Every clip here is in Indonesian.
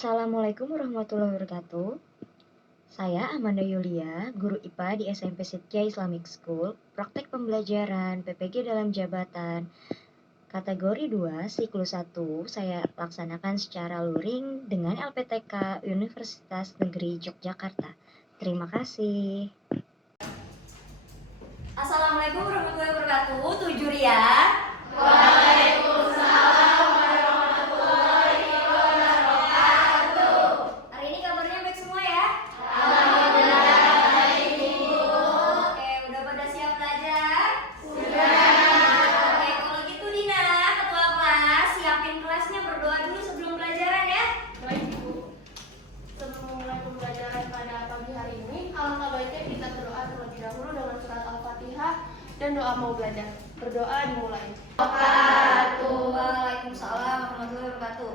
Assalamualaikum warahmatullahi wabarakatuh. Saya Amanda Yulia, guru IPA di SMP Setia Islamic School, praktek pembelajaran PPG dalam jabatan. Kategori 2, siklus 1, saya laksanakan secara luring dengan LPTK Universitas Negeri Yogyakarta. Terima kasih. Assalamualaikum warahmatullahi wabarakatuh. Tujuh ya. Waalaikumsalam warahmatullahi wabarakatuh. Hari ini kabarnya baik semua ya? Alhamdulillah baik, Ibu. Oke, udah pada siap belajar? Sudah. Oke, kalau gitu Dina, ketua kelas, siapin kelasnya, berdoa dulu sebelum pelajaran ya. Baik, Ibu. Sebelum memulai pembelajaran pada pagi hari ini, alangkah baiknya kita berdoa terlebih dahulu dengan surat Al-Fatihah dan doa mau belajar. Berdoa dimulai. Waalaikumsalam warahmatullahi wabarakatuh.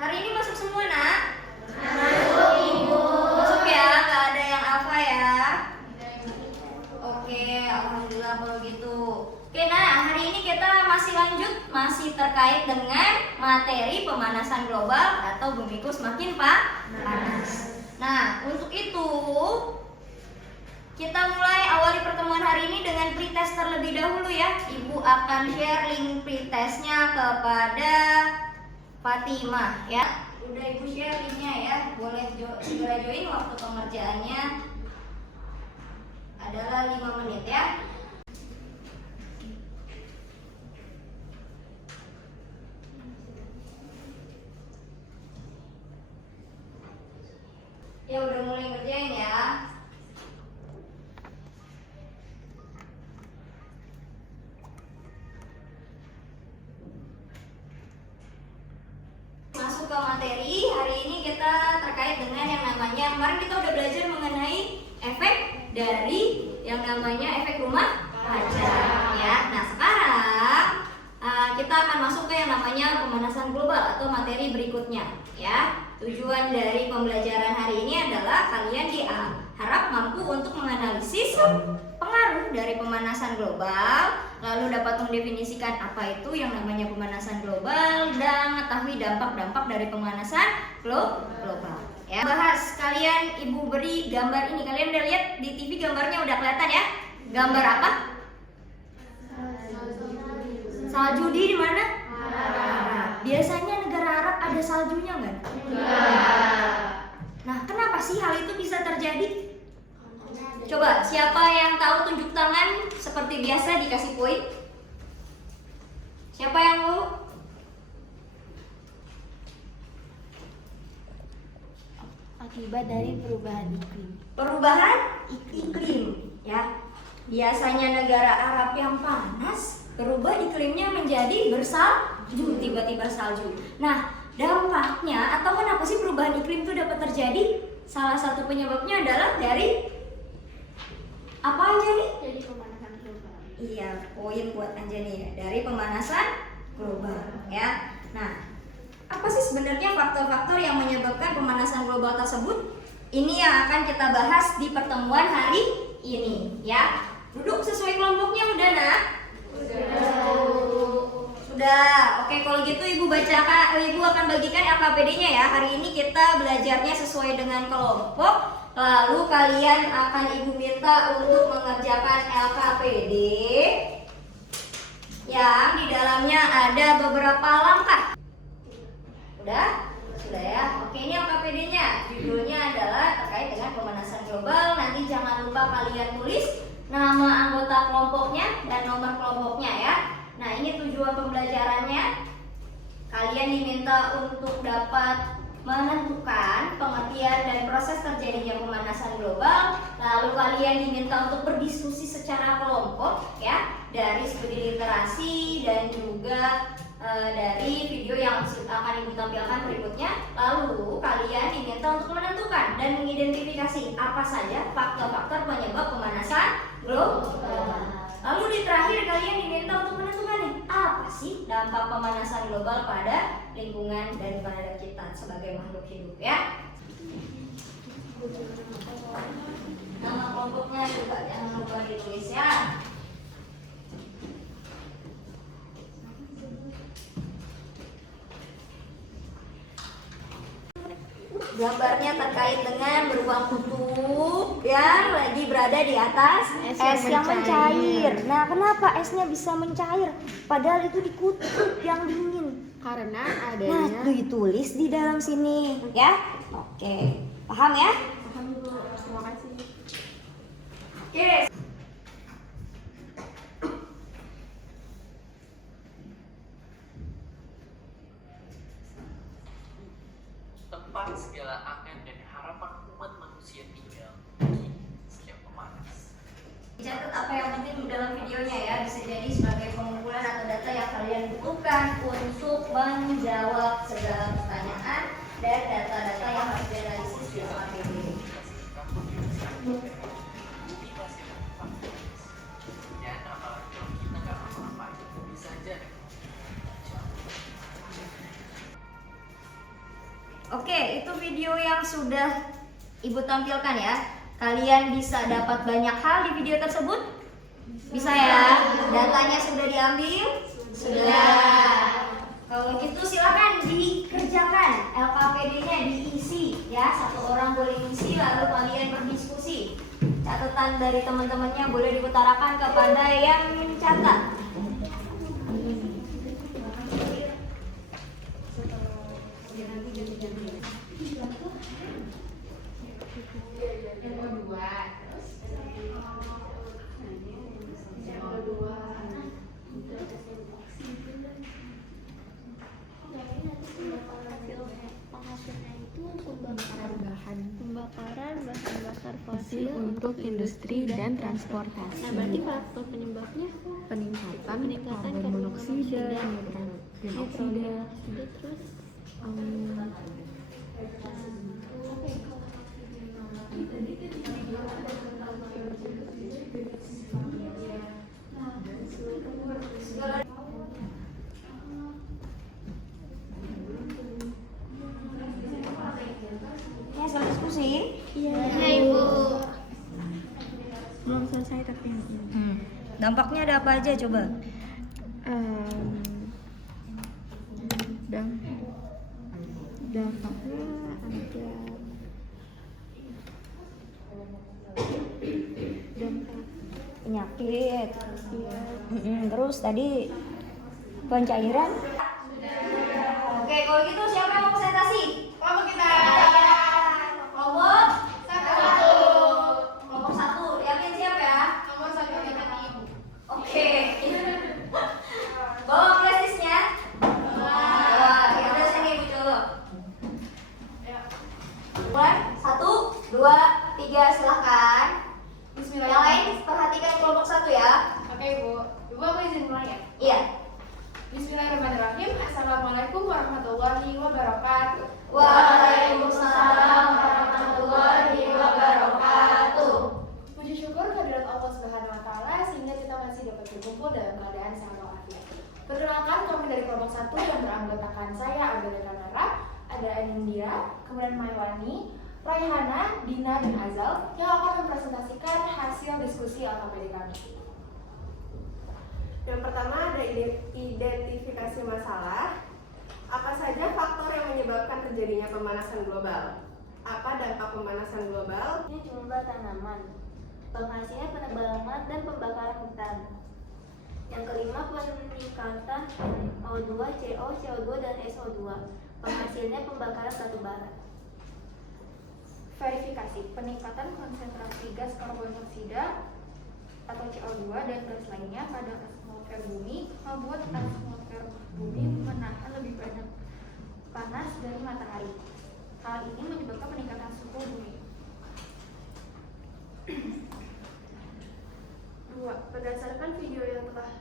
Hari ini masuk semua nak? Masuk, Ibu. Masuk ya, nggak ada yang apa ya? Oke, alhamdulillah kalau gitu. Oke, nah hari ini kita masih terkait dengan materi pemanasan global atau bumiku semakin panas. Nah, untuk itu kita mulai awali pertemuan hari ini dengan pretest terlebih dahulu ya. Ibu akan share link pretestnya kepada Fatimah ya. Udah Ibu share linknya ya. Boleh segera join, waktu pengerjaannya adalah 5 menit ya. Ya udah mulai ngerjain ya. Masuk ke materi, hari ini kita terkait dengan yang namanya, kemarin kita udah belajar mengenai efek dari yang namanya efek rumah kaca ya. Nah sekarang kita akan masuk ke yang namanya pemanasan global atau materi berikutnya ya. Tujuan dari pembelajaran hari ini adalah kalian diharap mampu untuk menganalisis pengaruh dari pemanasan global, lalu dapat mendefinisikan apa itu yang namanya pemanasan global dan mengetahui dampak-dampak dari pemanasan global. Ya. Bahas, kalian Ibu beri gambar ini. Kalian udah lihat di TV gambarnya udah kelihatan ya? Gambar apa? Salju di mana? Arab. Biasanya negara Arab ada saljunya nggak? Nah, kenapa sih hal itu bisa terjadi? Coba, siapa yang tahu tunjuk tangan seperti biasa dikasih poin? Siapa yang mau? Akibat dari perubahan iklim. Perubahan iklim ya. Biasanya negara Arab yang panas berubah iklimnya menjadi bersalju, tiba-tiba salju. Nah, dampaknya atau kenapa sih perubahan iklim itu dapat terjadi? Salah satu penyebabnya adalah dari apa aja nih? Jadi pemanasan global. Iya, poin buat Anjani ya, dari pemanasan global ya. Nah, apa sih sebenarnya faktor-faktor yang menyebabkan pemanasan global tersebut? Ini yang akan kita bahas di pertemuan hari ini ya. Duduk sesuai kelompoknya udah nak? Sudah. Oke, kalau gitu Ibu Ibu akan bagikan LKPD-nya ya. Hari ini kita belajarnya sesuai dengan kelompok. Lalu kalian akan Ibu minta untuk mengerjakan LKPD yang di dalamnya ada beberapa langkah. Udah? Sudah ya? Oke, ini LKPD-nya. Judulnya adalah terkait dengan pemanasan global. Nanti jangan lupa kalian tulis nama anggota kelompoknya dan nomor kelompoknya ya. Nah, ini tujuan pembelajarannya. Kalian diminta untuk dapat menentukan pengertian dan proses terjadinya pemanasan global. Lalu kalian diminta untuk berdiskusi secara kelompok ya, dari studi literasi dan juga dari video yang akan Ibu tampilkan berikutnya. Lalu kalian diminta untuk menentukan dan mengidentifikasi apa saja faktor-faktor penyebab pemanasan global. Lalu di terakhir kalian diminta untuk menentukan nih, apa sih dampak pemanasan global pada lingkungan dan pada kita sebagai makhluk hidup ya. Nama kelompoknya juga jangan lupa ditulis ya. Gambarnya terkait dengan beruang kutub yang lagi berada di atas es yang mencair. Nah, kenapa esnya bisa mencair? Padahal itu di kutub yang dingin. Karena Nah, adanya ditulis di dalam sini, ya. Oke, paham ya? Paham Bu, terima kasih. Oke. Tempat segala angan dan harapan umat manusia tinggal bagi setiap pemanas. Catat apa yang penting di dalam videonya ya, bisa jadi sebagai pengumpulan atau data yang kalian butuhkan untuk menjawab segala pertanyaan dan data-data yang harus dianalisis di APD. Bumi masih bertempat dan apalagi kalau kita nggak apa-apa bisa aja deh. Oke, itu video yang sudah Ibu tampilkan ya. Kalian bisa dapat banyak hal di video tersebut? Bisa ya? Datanya sudah diambil? Sudah. Kalau gitu silakan dikerjakan. LKPD-nya diisi ya. Satu orang boleh isi lalu kalian berdiskusi. Catatan dari teman-temannya boleh diutarakan kepada yang mencatat. Penghasilnya itu pembakaran bahan bakar fosil untuk industri dan transportasi. Nah, berarti faktor penyebabnya Peningkatan peningkatan karbon monoksida, dioksida, terus Ya, selesai diskusi. iya Ibu. belum selesai tapi yang ini. Dampaknya ada apa aja coba? Dampaknya ada dampak Penyakit. Terus tadi pencairan. Oke, kalau gitu siapa yang mau presentasi? Kelompok kita. Kelompok satu. Kelompok satu. Yakin siap ya? Nomor 1 kita Ibu. Oke. Bawa flashdisknya. Wah, ya udah sini ibu dulu. Mulai 1, 2, 3 silahkan. Yang lain perhatikan kelompok satu ya. Oke Ibu. Ibu aku izin mulai ya. Iya. Bismillahirrahmanirrahim. Assalamualaikum warahmatullahi wabarakatuh. Waalaikumsalam warahmatullahi wabarakatuh. Puji syukur kehadirat Allah Subhanahu wa taala sehingga kita masih dapat berkumpul dalam keadaan sehat walafiat. Perkenalkan, kami dari kelompok 1 yang beranggotakan saya Amelia Tanara, ada Anindya, kemudian Maywani, Raihana, Dina, dan Azal yang akan mempresentasikan hasil diskusi LKPD kami. Yang pertama ada identifikasi masalah. Apa saja faktor yang menyebabkan terjadinya pemanasan global? Apa dampak pemanasan global? Ini jumlah tanaman, penghasilnya penebangan dan pembakaran hutan. Yang kelima, peningkatan NO2, CO, CO2, dan SO2. Penghasilnya pembakaran batu bara. Verifikasi peningkatan konsentrasi gas karbon dioksida atau CO2 dan gas lainnya pada atmosfer bumi membuat atmosfer bumi menahan lebih banyak panas dari matahari. Hal ini menyebabkan peningkatan suhu bumi. 2. Berdasarkan video yang telah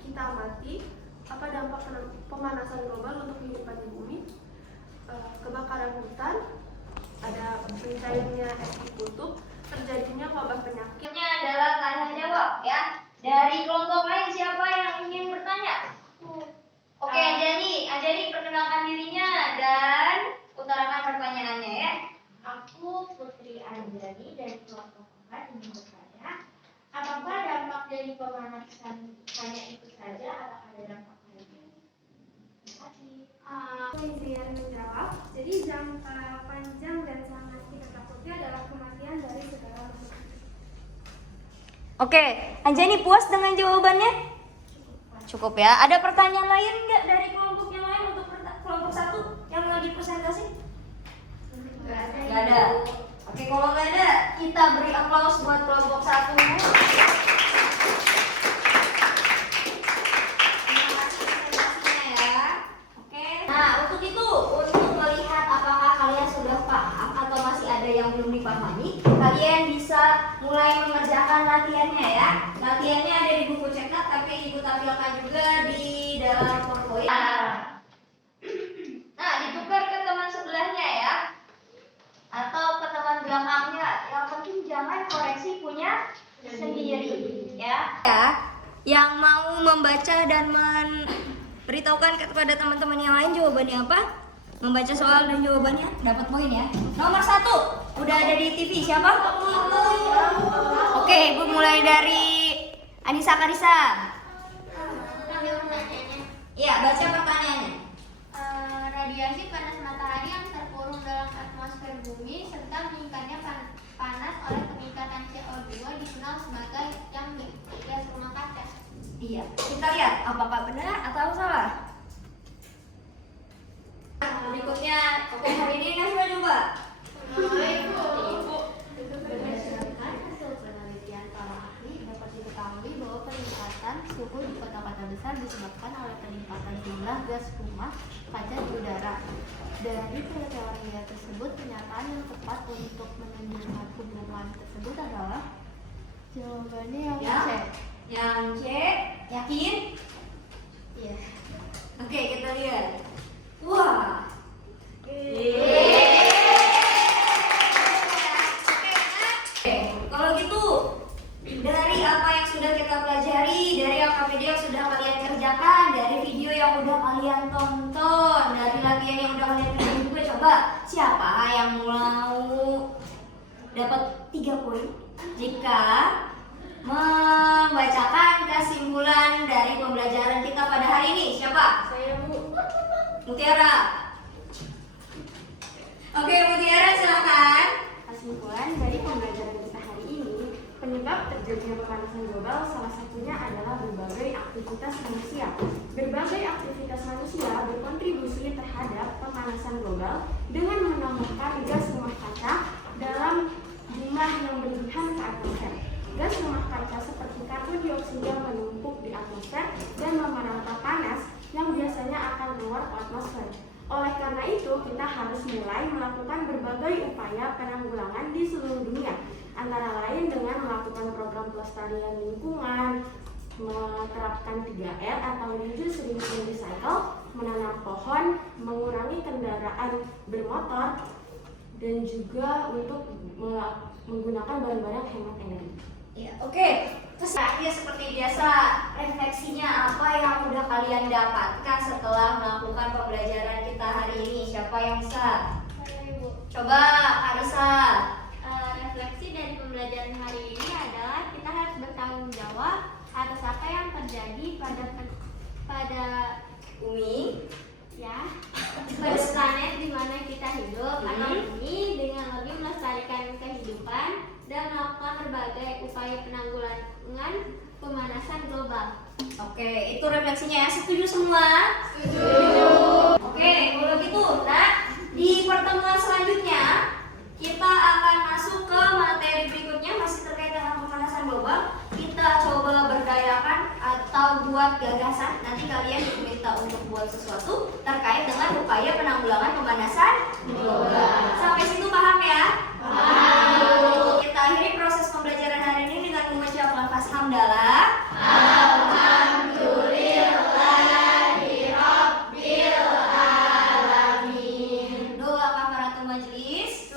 kita amati, apa dampak pemanasan global untuk kehidupan di bumi? Kebakaran hutan, ada mencairnya es di kutub, terjadinya wabah penyakit. Ini adalah tanya jawab ya. Dari kelompok lain siapa yang ingin bertanya? Oke, Anjani perkenalkan dirinya dan utarakan pertanyaannya ya. Aku Putri Anjani dari kelompok 4 ingin bertanya, apakah dampak dari pemanasan hanya itu saja atau ada dampak lainnya? Terima kasih. Izin menjawab. Jadi jangka panjang Oke, Anjani puas dengan jawabannya? Cukup ya. Ada pertanyaan lain nggak dari kelompok yang lain untuk kelompok 1 yang lagi presentasi? Nggak ada. Oke, kalau nggak ada, kita beri aplaus buat kelompok 1. Terima kasih presentasinya ya. Oke. Nah, untuk itu, untuk melihat apakah kalian sudah paham atau masih ada yang belum dipahami, kalian bisa mulai mengerjakan latihannya ya. Latihannya ada di buku cetak, tapi ibu tampilkan juga di dalam PowerPoint. Nah, ditukar ke teman sebelahnya ya, atau ke teman belakangnya. Yang penting jangan koreksi punya sendiri ya. Yang mau membaca dan memberitahukan kepada teman-teman yang lain jawabannya apa, membaca soal dan jawabannya, dapat poin ya. Nomor 1 udah ada di TV, siapa? Oke, ibu mulai dari Anissa Karisa. Iya, baca pertanyaannya. Radiasi panas matahari yang terkurung dalam atmosfer bumi serta meningkatnya panas oleh peningkatan CO2 dikenal sebagai yang gas rumah kaca. Iya, kita lihat apakah benar atau salah. Berikutnya, oke, hari ini Naswa coba. Berdasarkan hasil penelitian para ahli, dapat diketahui bahwa peningkatan suhu di kota-kota besar disebabkan oleh peningkatan jumlah gas rumah kaca di udara. Dari teori tersebut, pernyataan yang tepat untuk menunjukkan hubungan tersebut adalah jawabannya yang Ya. C. Yang C, yakin? Iya. Oke, kita lihat. Wah. Oke, kalau gitu dari apa yang sudah kita pelajari, dari AKPD yang sudah kalian kerjakan, dari video yang udah kalian tonton, dari latihan yang udah kalian kerjain juga, coba siapa yang mau dapat 3 poin jika membacakan kesimpulan dari pembelajaran kita pada hari ini? Siapa? Saya, Bu. Mutiara. Oke, Mutiara silakan. Kesimpulan dari pembelajaran kita hari ini, penyebab terjadinya pemanasan global salah satunya adalah berbagai aktivitas manusia. Berbagai aktivitas manusia berkontribusi terhadap pemanasan global dengan menambahkan gas rumah kaca dalam jumlah yang berlebihan ke atmosfer. Gas rumah kaca seperti karbon dioksida menumpuk di atmosfer dan memerantau panas yang biasanya akan keluar ke atmosfer. Oleh karena itu, kita harus mulai melakukan berbagai upaya penanggulangan di seluruh dunia, antara lain dengan melakukan program pelestarian lingkungan, menerapkan 3R atau reduce, reuse, recycle, menanam pohon, mengurangi kendaraan bermotor, dan juga untuk menggunakan barang-barang hemat energi. Ya, oke. Terus akhirnya seperti biasa, refleksinya apa yang udah kalian dapatkan setelah melakukan pembelajaran kita hari ini? Siapa yang bisa? Saya, Ibu. Coba, Karisa. Refleksi dari pembelajaran hari ini adalah kita harus bertanggung jawab atas apa yang terjadi pada Umi. ya pada planet di mana kita hidup atau ini dengan lebih melestarikan kehidupan dan melakukan berbagai upaya penanggulangan pemanasan global. Oke, itu refleksinya ya. Setuju semua? Setuju. Oke, kalau gitu, nah di pertemuan selanjutnya kita akan masuk ke materi berikutnya masih terkait dengan pemanasan global. Kita coba berdayakan atau buat gagasan. Nanti kalian diminta untuk buat sesuatu terkait dengan upaya penanggulangan pemanasan global. Sampai situ paham ya? Paham. Kita akhiri proses pembelajaran hari ini dengan mengucapkan lafaz hamdalah. Doa kafaratul majlis.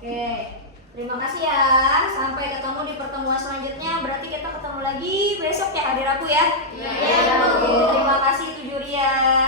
Oke, terima kasih ya. Sampai ketemu di pertemuan selanjutnya. Berarti kita ketemu lagi besok ya, hari Rabu ya? Iya. Terima kasih Tujuria.